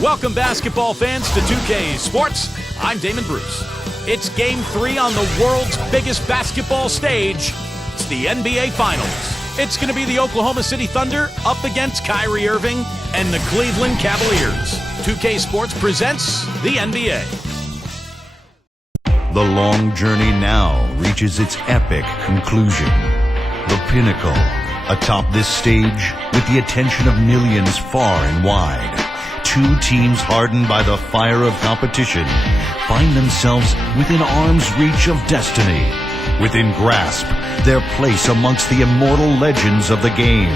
Welcome, basketball fans, to 2K Sports. I'm Damon Bruce. It's Game 3 on the world's biggest basketball stage. It's the NBA Finals. It's going to be the Oklahoma City Thunder up against Kyrie Irving and the Cleveland Cavaliers. 2K Sports presents the NBA. The long journey now reaches its epic conclusion. The pinnacle, atop this stage, with the attention of millions far and wide. Two teams hardened by the fire of competition find themselves within arm's reach of destiny, within grasp their place amongst the immortal legends of the game.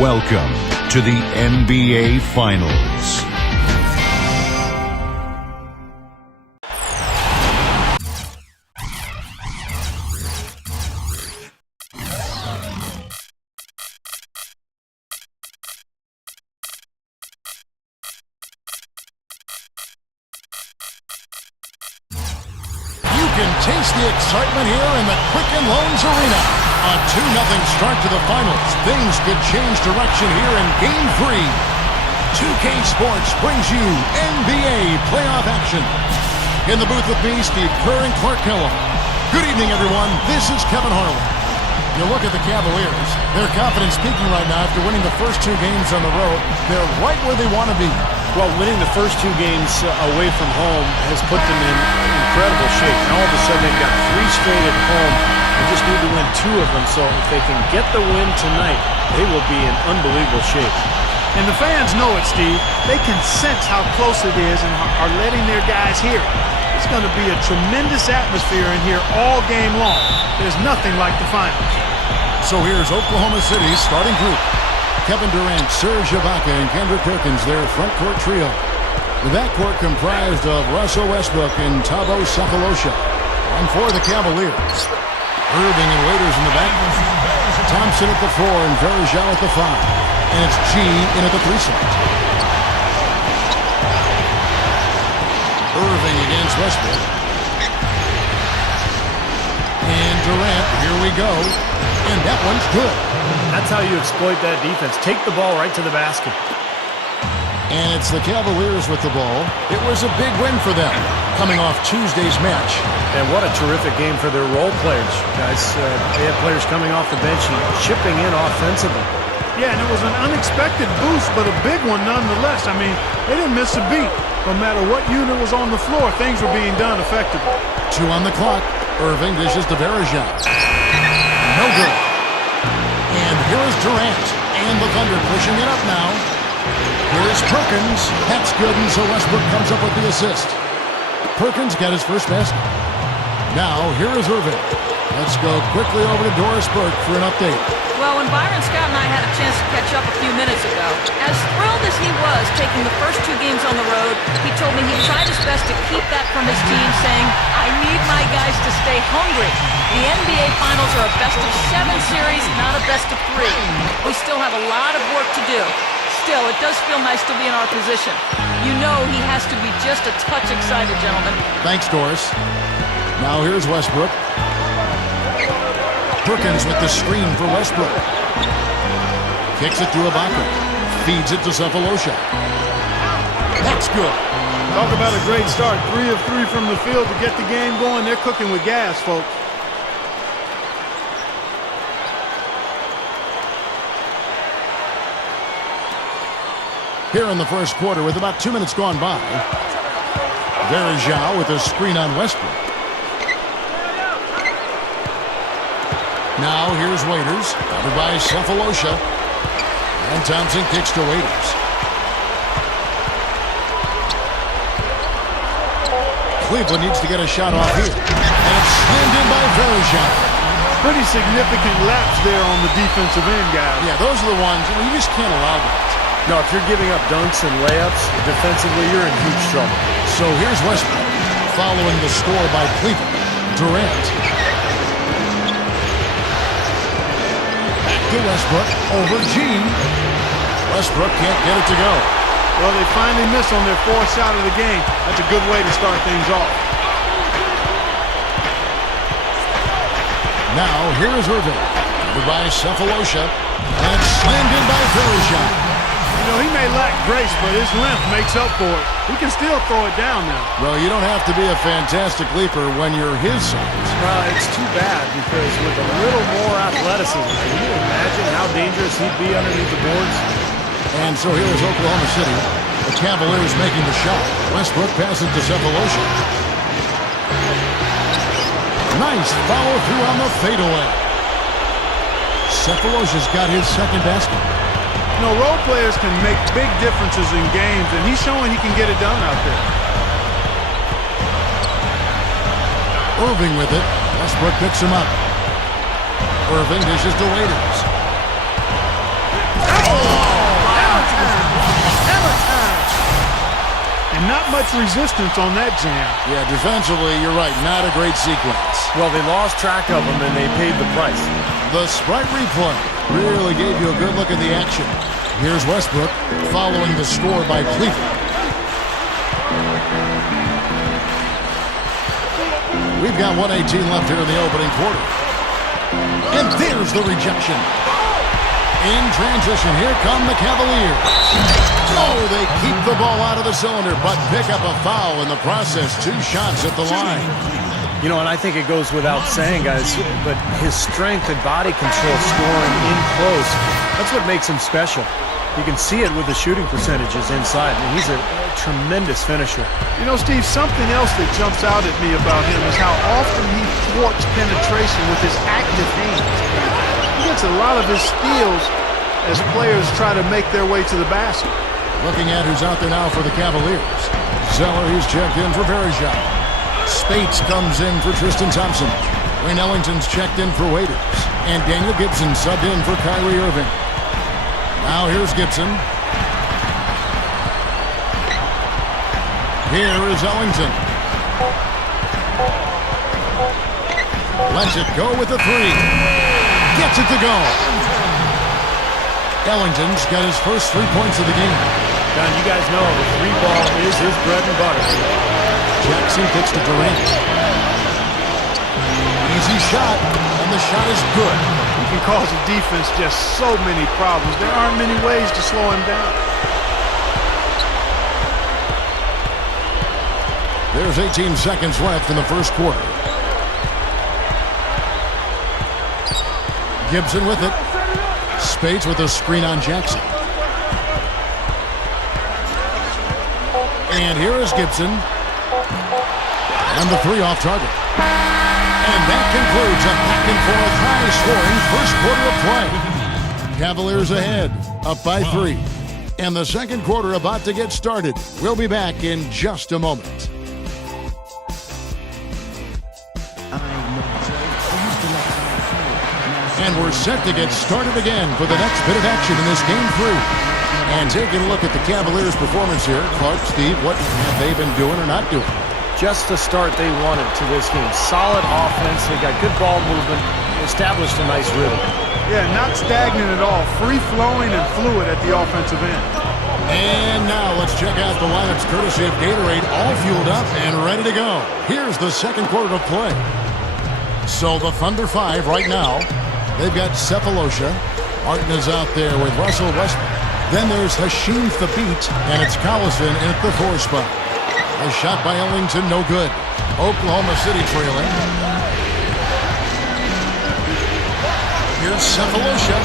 Welcome to the NBA Finals. Taste the excitement here in the Quicken Loans Arena. A 2-0 start to the finals. Things could change direction here in Game 3. 2K Sports brings you NBA playoff action. In the booth with me, Steve Kerr and Clark Kellogg. Good evening, everyone. This is Kevin Harlan. You look at the Cavaliers. Their confidence peaking right now after winning the first 2 games on the road. They're right where they want to be. Well, winning the first 2 games away from home has put them in incredible shape. And all of a sudden, they've got 3 straight at home. They just need to win 2 of them. So if they can get the win tonight, they will be in unbelievable shape. And the fans know it, Steve. They can sense how close it is and are letting their guys hear it. It's going to be a tremendous atmosphere in here all game long. There's nothing like the finals. So here's Oklahoma City's starting group. Kevin Durant, Serge Ibaka, and Kendrick Perkins, their front court trio. The backcourt comprised of Russell Westbrook and Thabo Sefolosha. On for the Cavaliers. Irving and Waiters in the back. Thompson at the 4 and Varejao at the 5. And it's G in at the 3 slot. Irving against Westbrook. And Durant, here we go. And that one's good. That's how you exploit that defense. Take the ball right to the basket. And it's the Cavaliers with the ball. It was a big win for them, coming off Tuesday's match. And what a terrific game for their role players, guys. They have players coming off the bench and chipping in offensively. Yeah, and it was an unexpected boost, but a big one nonetheless. I mean, they didn't miss a beat. No matter what unit was on the floor, things were being done effectively. 2 on the clock. Irving dishes to Varejao. No good. And here is Durant. And the Thunder pushing it up now. Here's Perkins. That's good, and so Westbrook comes up with the assist. Perkins got his first basket. Now, here is Irving. Let's go quickly over to Doris Burke for an update. Well, when Byron Scott and I had a chance to catch up a few minutes ago, as thrilled as he was taking the first 2 games on the road, he told me he tried his best to keep that from his team, saying, I need my guys to stay hungry. The NBA Finals are a best-of-7 series, not a best-of-3. We still have a lot of work to do. Still, it does feel nice to be in our position. You know he has to be just a touch excited, gentlemen. Thanks, Doris. Now here's Westbrook. Perkins with the screen for Westbrook. Kicks it to Ibaka. Feeds it to Sefolosha. That's good. Talk about a great start. 3 of 3 from the field to get the game going. They're cooking with gas, folks. Here in the first quarter with about 2 minutes gone by. Varejao with a screen on Westbrook. Now here's Waiters, covered by Sefolosha. And Thompson kicks to Waiters. Cleveland needs to get a shot off here. And it's slammed in by Varejao. Pretty significant laps there on the defensive end, guys. Yeah, those are the ones, you just can't allow that. No, if you're giving up dunks and layups, defensively, you're in huge trouble. So here's Westbrook, following the score by Cleveland. Durant. Back to Westbrook, over G. Westbrook can't get it to go. Well, they finally missed on their 4th shot of the game. That's a good way to start things off. Now, here is Irving, covered by Sefolosha, and slammed in by Varejao. You know, he may lack grace, but his length makes up for it. He can still throw it down now. Well, you don't have to be a fantastic leaper when you're his size. Well, it's too bad because with a little more athleticism, can you imagine how dangerous he'd be underneath the boards? And so here is Oklahoma City. The Cavaliers making the shot. Westbrook passes to Sefolosha. Nice follow through on the fadeaway. Sefolosha's got his second basket. You know, role players can make big differences in games, and he's showing he can get it done out there. Irving with it. Westbrook picks him up. Irving dishes to Waiters. And not much resistance on that jam. Yeah, defensively, you're right. Not a great sequence. Well, they lost track of him, and they paid the price. The Sprite replay really gave you a good look at the action. Here's Westbrook following the score by Cleveland. We've got 1:18 left here in the opening quarter. And there's the rejection. In transition, here come the Cavaliers. Oh, they keep the ball out of the cylinder, but pick up a foul in the process. 2 shots at the line. You know, and I think it goes without saying, guys, but his strength and body control scoring in close, that's what makes him special. You can see it with the shooting percentages inside. I mean, he's a tremendous finisher. You know, Steve, something else that jumps out at me about him is how often he thwarts penetration with his active hands. He gets a lot of his steals as players try to make their way to the basket. Looking at who's out there now for the Cavaliers. Zeller, he's checked in for Verejao. Spates comes in for Tristan Thompson. Wayne Ellington's checked in for Waiters. And Daniel Gibson subbed in for Kyrie Irving. Now here's Gibson. Here is Ellington. Lets it go with a 3. Gets it to go. Ellington's got his first 3 points of the game. Don, you guys know the 3 ball is his bread and butter. Jackson kicks to Durant. Easy shot, and the shot is good. He can cause the defense just so many problems. There aren't many ways to slow him down. There's 18 seconds left in the first quarter. Gibson with it. Spates with a screen on Jackson. And here is Gibson. And the 3 off target. And that concludes a back-and-forth, high-scoring first quarter of play. Cavaliers ahead, up by 3. And the second quarter about to get started. We'll be back in just a moment. And we're set to get started again for the next bit of action in this game 3. And taking a look at the Cavaliers' performance here. Clark, Steve, what have they been doing or not doing? Just the start they wanted to this game. Solid offense. They got good ball movement. Established a nice rhythm. Yeah, not stagnant at all. Free-flowing and fluid at the offensive end. And now let's check out the lineups courtesy of Gatorade, all fueled up and ready to go. Here's the second quarter of play. So the Thunder 5 right now. They've got Sefolosha. Martin is out there with Russell Westbrook. Then there's Hasheem Thabit, and it's Collison in at the 4 spot. A shot by Ellington, no good. Oklahoma City trailing. Here's Sefolosha,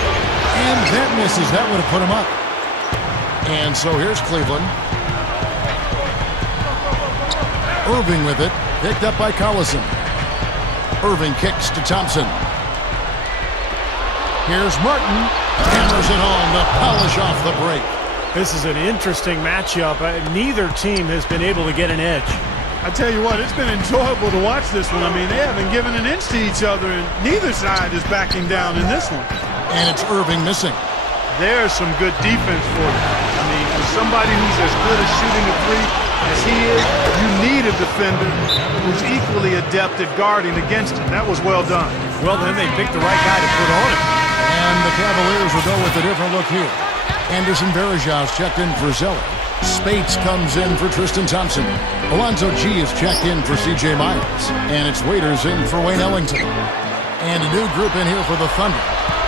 and that misses. That would have put him up. And so here's Cleveland. Irving with it, picked up by Collison. Irving kicks to Thompson. Here's Martin. Hammers it home to polish off the break. This is an interesting matchup. Neither team has been able to get an edge. I tell you what, it's been enjoyable to watch this one. I mean, they haven't given an inch to each other, and neither side is backing down in this one. And it's Irving missing. There's some good defense for you. I mean, for somebody who's as good at shooting a 3 as he is, you need a defender who's equally adept at guarding against him. That was well done. Well, then they picked the right guy to put on him. And the Cavaliers will go with a different look here. Anderson Verejao's checked in for Zeller. Spates comes in for Tristan Thompson. Alonzo G is checked in for C.J. Myers. And it's Waiters in for Wayne Ellington. And a new group in here for the Thunder.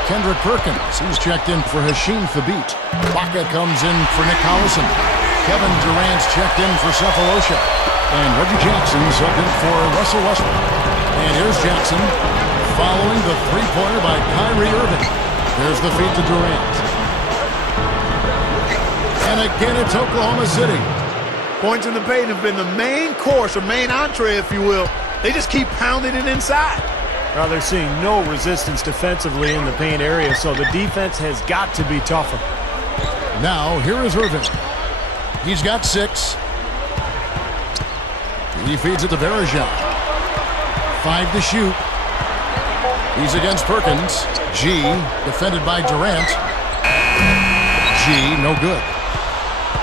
Kendrick Perkins. He's checked in for Hashim Thabit. Baca comes in for Nick Collison. Kevin Durant's checked in for Cephalosha. And Reggie Jackson subbed in for Russell Westbrook. And here's Jackson following the three-pointer by Kyrie Irving. There's the feed to Durant. And again, it's Oklahoma City. Points in the paint have been the main course, or main entree, if you will. They just keep pounding it inside. Well, they're seeing no resistance defensively in the paint area, so the defense has got to be tougher. Now, here is Irving. He's got 6. He feeds it to Varejao. 5 to shoot. He's against Perkins. G, defended by Durant. G, no good.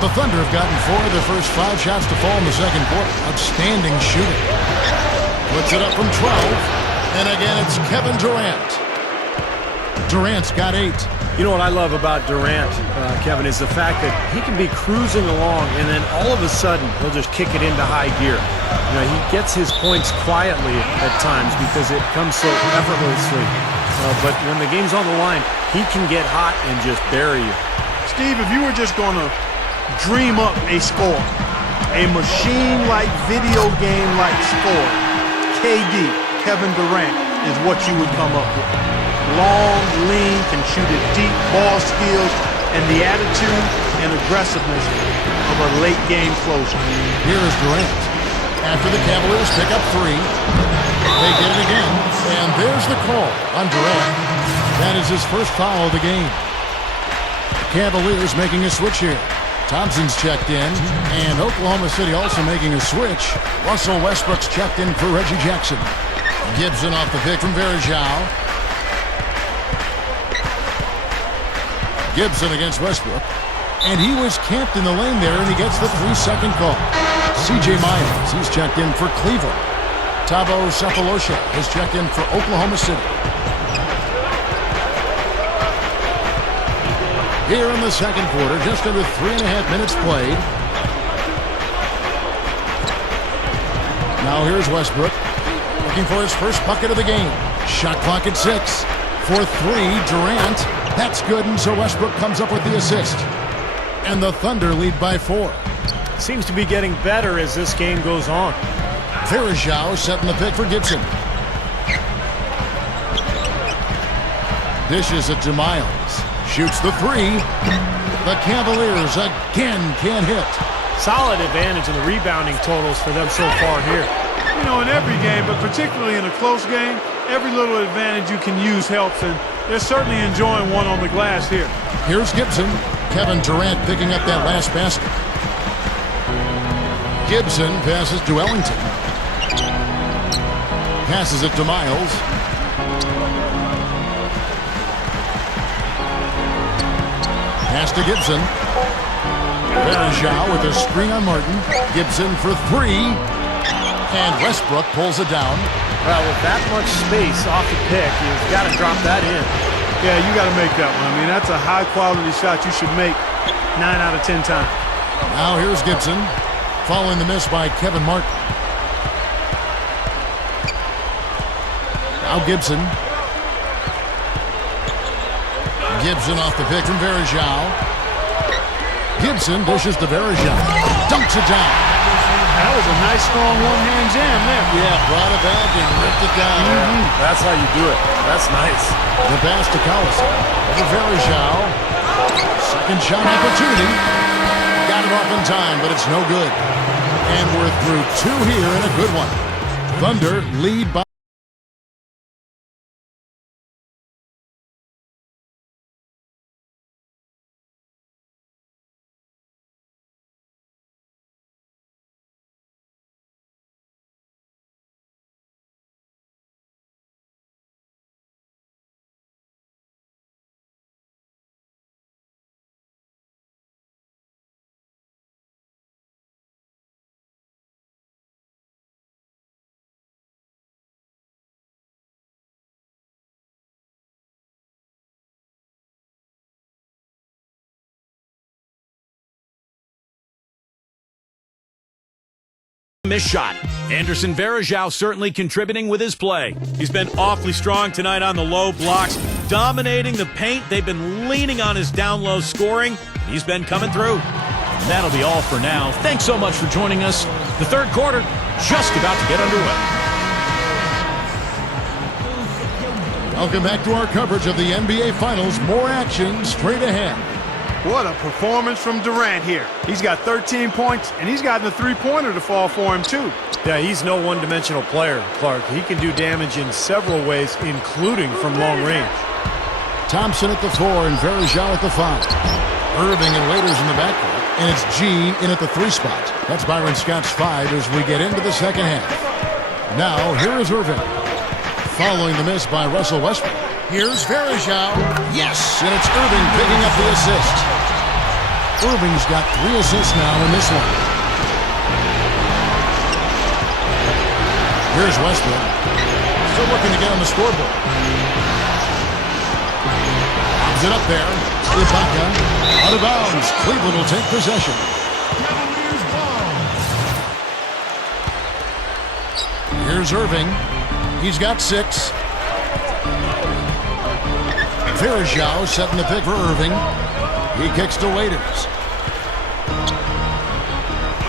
The Thunder have gotten 4 of their first 5 shots to fall in the second quarter. Outstanding shooting. Puts it up from 12. And again, it's Kevin Durant. Durant's got 8. You know what I love about Durant, Kevin, is the fact that he can be cruising along and then all of a sudden he'll just kick it into high gear. You know, he gets his points quietly at times because it comes so effortlessly. But when the game's on the line, he can get hot and just bury you. Steve, if you were just going to dream up a score, a machine-like, video game-like score, KD, Kevin Durant, is what you would come up with. Long, lean, can shoot it deep, ball skills, and the attitude and aggressiveness of a late-game closer. Here is Durant. After the Cavaliers pick up 3, they get it again, and there's the call on Durant. That is his first foul of the game. The Cavaliers making a switch here. Thompson's checked in, and Oklahoma City also making a switch. Russell Westbrook's checked in for Reggie Jackson. Gibson off the pick from Varejao. Gibson against Westbrook. And he was camped in the lane there, and he gets the 3-second call. C.J. Miles, he's checked in for Cleveland. Thabo Cephalosha has checked in for Oklahoma City. Here in the second quarter, just under 3.5 minutes played. Now here's Westbrook, looking for his first bucket of the game. Shot clock at 6. For 3, Durant. That's good, and so Westbrook comes up with the assist. And the Thunder lead by 4. Seems to be getting better as this game goes on. Varejao setting the pick for Gibson. Dishes it to Miles. Shoots the 3. The Cavaliers again can't hit. Solid advantage in the rebounding totals for them so far here. You know, in every game, but particularly in a close game, every little advantage you can use helps, and they're certainly enjoying one on the glass here. Here's Gibson. Kevin Durant picking up that last basket. Gibson passes to Ellington. Passes it to Miles. Pass to Gibson. Varejao with a screen on Martin. Gibson for 3. And Westbrook pulls it down. Well, with that much space off the pick, you've got to drop that in. Yeah, you got to make that one. I mean, that's a high-quality shot you should make 9 out of 10 times. Now here's Gibson, following the miss by Kevin Martin. Now Gibson. Gibson off the pick from Varejao. Gibson dishes to Varejao. Dunks it down. That was a nice, strong one-hand jam there. Yeah, brought it back and ripped it down. That's how you do it. That's nice. The pass to Collison. To Varejao. Second shot opportunity. Got it off in time, but it's no good. And we're through 2 here and a good one. Thunder lead by Missed shot. Anderson Varejao certainly contributing with his play. He's been awfully strong tonight on the low blocks, dominating the paint. They've been leaning on his down-low scoring. He's been coming through. And that'll be all for now. Thanks so much for joining us. The third quarter just about to get underway. Welcome back to our coverage of the NBA Finals. More action straight ahead. What a performance from Durant here. He's got 13 points, and he's gotten a three-pointer to fall for him, too. Yeah, he's no one-dimensional player, Clark. He can do damage in several ways, including from long range. Thompson at the 4 and Varejao at the 5. Irving and Waiters in the backcourt, and it's G in at the 3 spot. That's Byron Scott's 5 as we get into the second half. Now, here is Irving. Following the miss by Russell Westbrook. Here's Varejao. Yes, and it's Irving picking up the assist. Irving's got 3 assists now in this one. Here's Westbrook. Still looking to get on the scoreboard. Lobs it up there. Ibaka out of bounds. Cleveland will take possession. Here's Irving. He's got 6. Varejao setting the pick for Irving. He kicks to Waiters.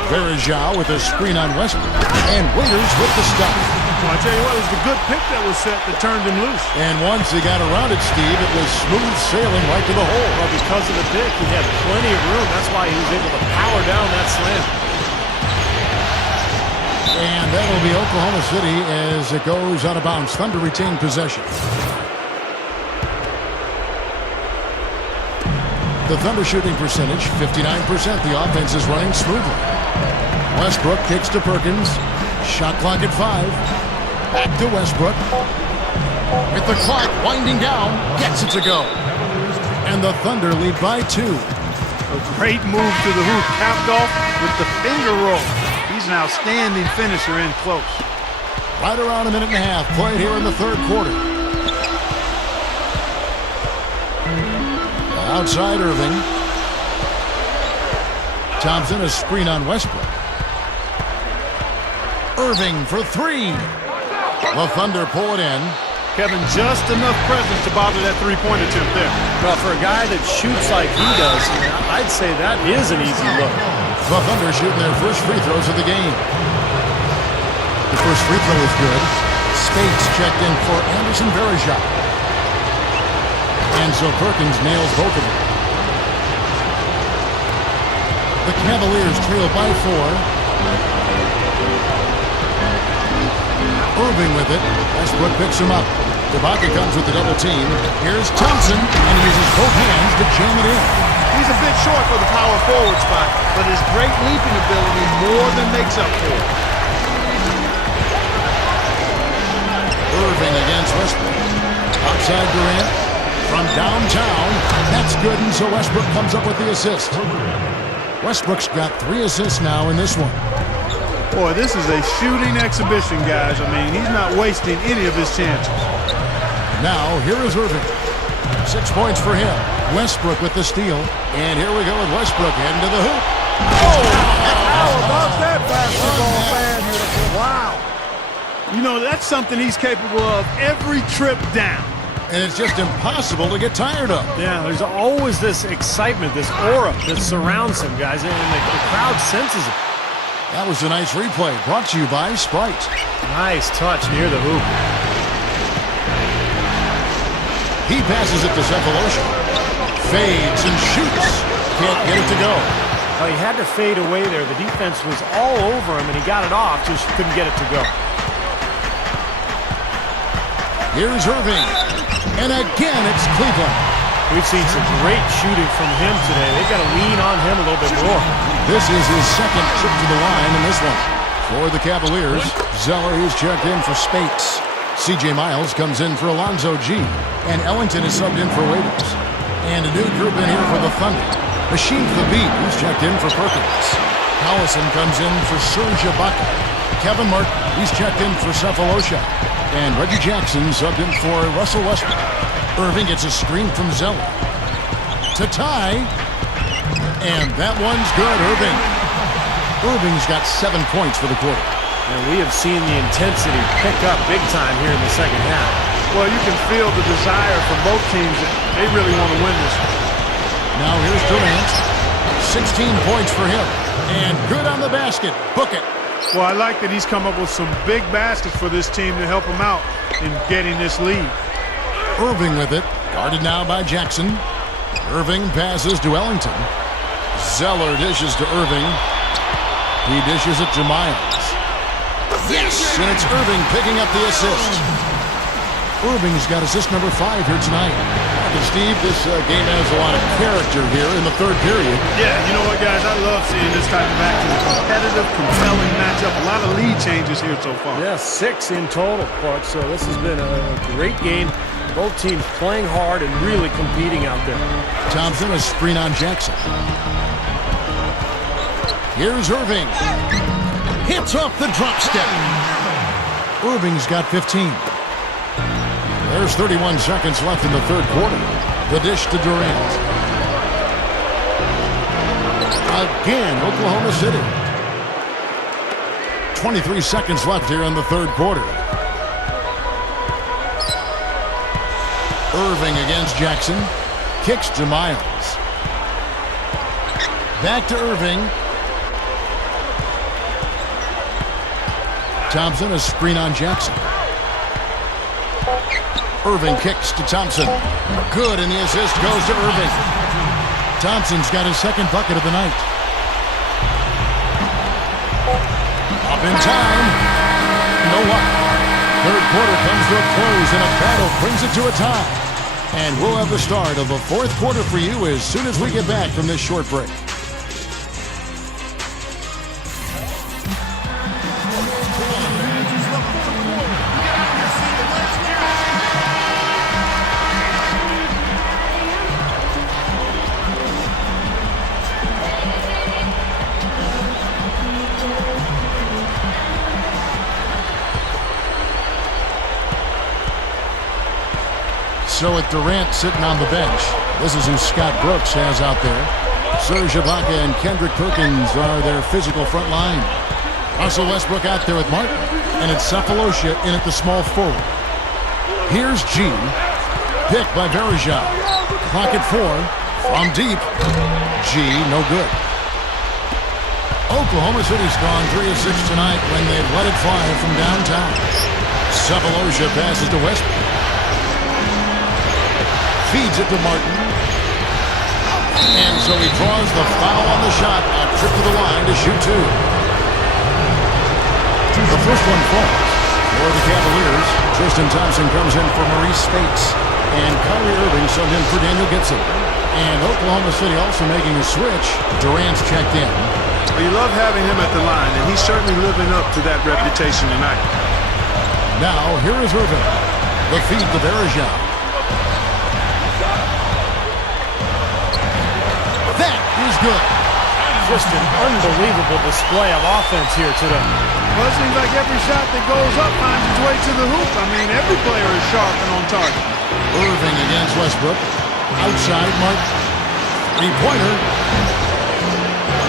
Varejao with a screen on Westbrook. And Waiters with the stop. Well, I tell you what, it was the good pick that was set that turned him loose. And once he got around it, Steve, it was smooth sailing right to the hole. Well, because of the pick, he had plenty of room. That's why he was able to power down that slam. And that'll be Oklahoma City as it goes out of bounds. Thunder retain possession. The Thunder shooting percentage, 59%. The offense is running smoothly. Westbrook kicks to Perkins. Shot clock at 5. Back to Westbrook. With the clock winding down, gets it to go. And the Thunder lead by 2. A great move to the hoop, capped off with the finger roll. He's an outstanding finisher in close. Right around a minute and a half played here in the third quarter. Outside Irving. Thompson a screen on Westbrook. Irving for 3. The Thunder pull it in. Kevin, just enough presence to bother that three-point attempt there. Well, for a guy that shoots like he does, I'd say that is an easy look. The Thunder shooting their first free throws of the game. The first free throw is good. Spates checked in for Anderson Varejao. And so Perkins nails both of them. The Cavaliers trail by 4. Irving with it. Westbrook picks him up. Ibaka comes with the double team. Here's Thompson, and he uses both hands to jam it in. He's a bit short for the power forward spot, but his great leaping ability more than makes up for it. Irving against Westbrook. Outside Durant. From downtown. That's good, and so Westbrook comes up with the assist. Westbrook's got 3 assists now in this one. Boy, this is a shooting exhibition, guys. I mean, he's not wasting any of his chances. Now, here is Irving. 6 points for him. Westbrook with the steal. And here we go with Westbrook into the hoop. Oh, how about that basketball fan? Wow. You know, that's something he's capable of every trip down. And it's just impossible to get tired of. Yeah, there's always this excitement, this aura that surrounds him, guys, and the crowd senses it. That was a nice replay, brought to you by Sprite. Nice touch near the hoop. He passes it to Cephalosha. Fades and shoots. Can't get it to go. Well, he had to fade away there. The defense was all over him, and he got it off, just couldn't get it to go. Here's Irving. And again, it's Cleveland. We've seen some great shooting from him today. They've got to lean on him a little bit more. This is his second trip to the line in this one. For the Cavaliers, Zeller, who's checked in for Spates. C.J. Miles comes in for Alonzo G. And Ellington is subbed in for Waiters. And a new group in here for the Thunder. Machine Thabit, who's checked in for Perkins. Collison comes in for Serge Ibaka. Kevin Martin, he's checked in for Cephalosha. And Reggie Jackson subbed in for Russell Westbrook. Irving gets a screen from Zeller. To tie. And that one's good, Irving. Irving's got 7 points for the quarter. And we have seen the intensity pick up big time here in the second half. Well, you can feel the desire from both teams. They really want to win this one. Now here's Durant. 16 points for him. And good on the basket. Book it. Well, I like that he's come up with some big baskets for this team to help him out in getting this lead. Irving with it. Guarded now by Jackson. Irving passes to Ellington. Zeller dishes to Irving. He dishes it to Miles. Yes! And it's Irving picking up the assist. Irving's got assist number 5 here tonight. And Steve, this game has a lot of character here in the third period. Yeah, you know what, guys? I love seeing this type of action. A competitive, compelling matchup. A lot of lead changes here so far. Yeah, 6 in total, Clark. So this has been a great game. Both teams playing hard and really competing out there. Thompson, a screen on Jackson. Here's Irving. Hits off the drop step. Irving's got 15. There's 31 seconds left in the third quarter. The dish to Durant. Again, Oklahoma City. 23 seconds left here in the third quarter. Irving against Jackson. Kicks to Miles. Back to Irving. Thompson, a screen on Jackson. Irving kicks to Thompson. Good, and the assist goes to Irving. Thompson's got his second bucket of the night. Up in time. No luck. Third quarter comes to a close, and a battle brings it to a tie. And we'll have the start of the fourth quarter for you as soon as we get back from this short break. So with Durant sitting on the bench, this is who Scott Brooks has out there. Serge Ibaka and Kendrick Perkins are their physical front line. Russell Westbrook out there with Martin, and it's Cephalosha in at the small forward. Here's G, picked by Verija. Clock at 4, from deep. G, no good. Oklahoma City's gone 3 of 6 tonight when they've let it fly from downtown. Cephalosha passes to Westbrook. Feeds it to Martin. And so he draws the foul on the shot. A trip to the line to shoot 2. The first one falls. For the Cavaliers, Tristan Thompson comes in for Maurice Spates. And Kyrie Irving subbed in for Daniel Gibson. And Oklahoma City also making a switch. Durant's checked in. We love having him at the line, and he's certainly living up to that reputation tonight. Now, here is Irving. The feed to Verija. That is good. Just an unbelievable display of offense here today. Well, it seems like every shot that goes up finds its way to the hoop. I mean, every player is sharp and on target. Irving against Westbrook. Outside, Martin. Three-pointer.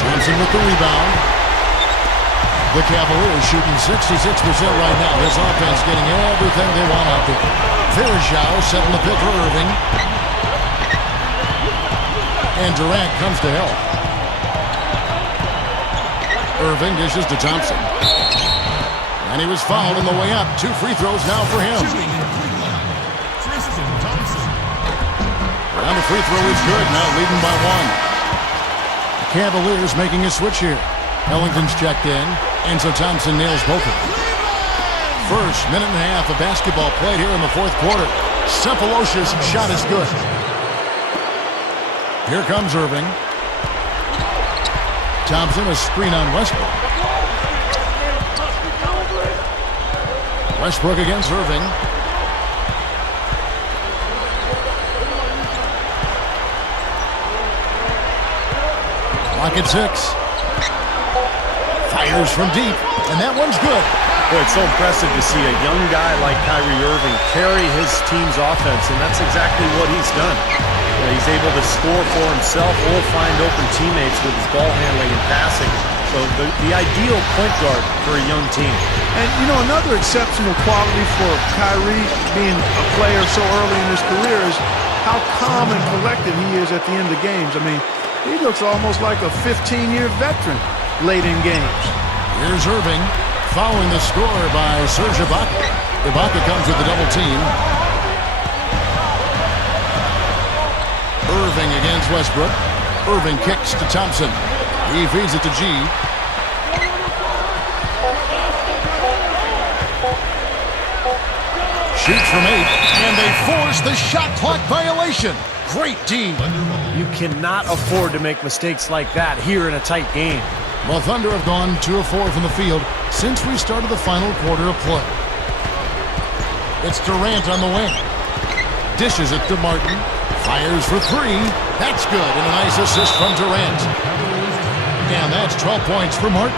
Thompson with the rebound. The Cavaliers shooting 66% right now. This offense getting everything they want out there. Verija setting the pick for Irving. And Durant comes to help. Irving dishes to Thompson. And he was fouled on the way up. 2 free throws now for him. And the free throw is good. Now leading by 1. The Cavaliers making a switch here. Ellington's checked in. And so Thompson nails both of them. First minute and a half of basketball played here in the fourth quarter. Cephalosha's shot is good. Here comes Irving. Thompson, a screen on Westbrook. Westbrook against Irving. Clock at 6. Fires from deep, and that one's good. Boy, it's so impressive to see a young guy like Kyrie Irving carry his team's offense, and that's exactly what he's done. He's able to score for himself or find open teammates with his ball handling and passing. So the ideal point guard for a young team. And, you know, another exceptional quality for Kyrie being a player so early in his career is how calm and collected he is at the end of games. I mean, he looks almost like a 15-year veteran late in games. Here's Irving, following the score by Serge Ibaka. Ibaka comes with the double team. Irving against Westbrook. Irving kicks to Thompson. He feeds it to G. Shoots from 8, and they force the shot clock violation. Great D. You cannot afford to make mistakes like that here in a tight game. The Thunder have gone 2 of 4 from the field since we started the final quarter of play. It's Durant on the wing. Dishes it to Martin. Fires for 3. That's good, and a nice assist from Durant. And that's 12 points for Martin.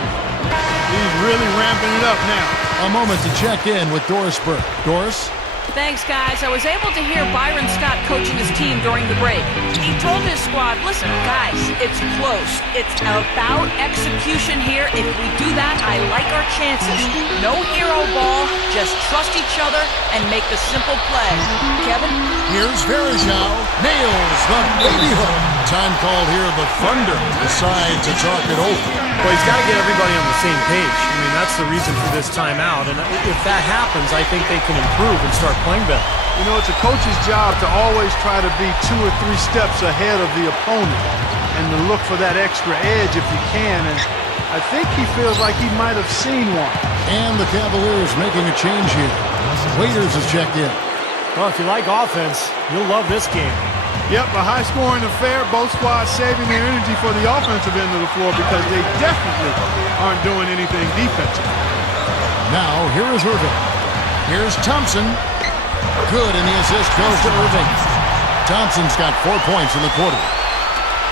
He's really ramping it up now. A moment to check in with Doris Burke. Doris? Thanks, guys. I was able to hear Byron Scott coaching his team during the break. He told his squad, listen, guys, it's close. It's about execution here. If we do that, I like our chances. No hero ball, just trust each other and make the simple play. Kevin? Here's Varejao. Nails the baby hook. Time called here. The Thunder decide to talk it over. Well, he's got to get everybody on the same page. I mean, that's the reason for this timeout. And if that happens, I think they can improve and start playing better. You know, it's a coach's job to always try to be 2 or 3 steps ahead of the opponent and to look for that extra edge if you can. And I think he feels like he might have seen one. And the Cavaliers making a change here. Waiters has checked in. Well, if you like offense, you'll love this game. Yep, a high-scoring affair. Both squads saving their energy for the offensive end of the floor because they definitely aren't doing anything defensive. Now, here is Irving. Here's Thompson. Good, and the assist goes to Irving. Thompson's got 4 points in the quarter.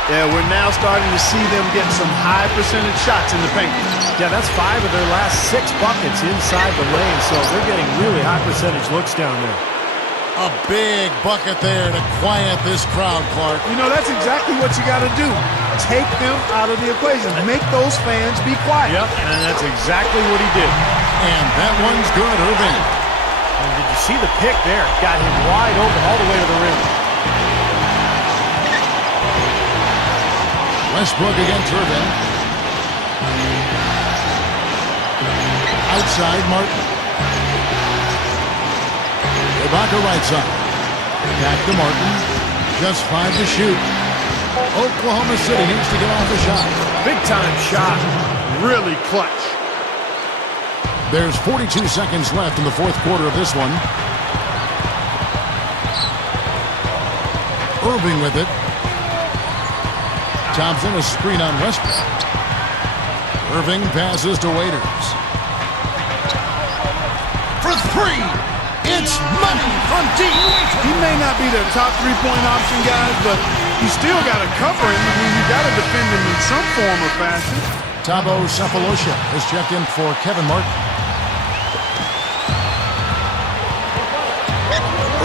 Yeah, we're now starting to see them get some high-percentage shots in the paint. Yeah, that's 5 of their last 6 buckets inside the lane, so they're getting really high-percentage looks down there. A big bucket there to quiet this crowd, Clark. You know, that's exactly what you got to do. Take them out of the equation. Make those fans be quiet. Yep, and that's exactly what he did. And that one's good, Irving. And did you see the pick there? Got him wide open all the way to the rim. Westbrook against Irving. Outside, Martin. Ibaka right side. Back to Martin. Just 5 to shoot. Oklahoma City needs to get off the shot. Big time shot. Really clutch. There's 42 seconds left in the 4th quarter of this one. Irving with it. Thompson a screen on Westbrook. Irving passes to Waiters. For 3. It's money from deep. He may not be their top 3-point option, guys, but you still got to cover him. I mean, you got to defend him in some form or fashion. Thabo Sefolosha has checked in for Kevin Martin.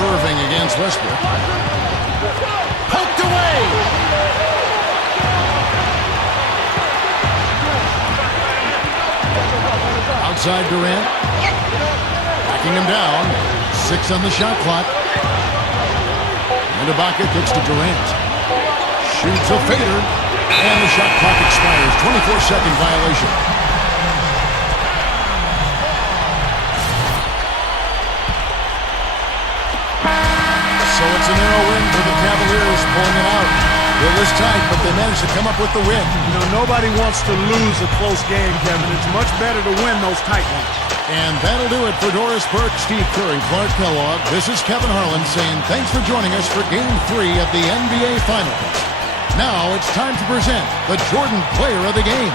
Irving against Westbrook. Poked away. Outside Durant. Backing him down. 6 on the shot clock. And Ibaka kicks to Durant. Shoots a fader. And the shot clock expires. 24-second violation. So it's a narrow win for the Cavaliers, pulling it out. It was tight, but they managed to come up with the win. You know, nobody wants to lose a close game, Kevin. It's much better to win those tight ones. And that'll do it for Doris Burke, Steve Kerr, and Clark Kellogg. This is Kevin Harlan saying thanks for joining us for Game 3 of the NBA Finals. Now it's time to present the Jordan Player of the Game.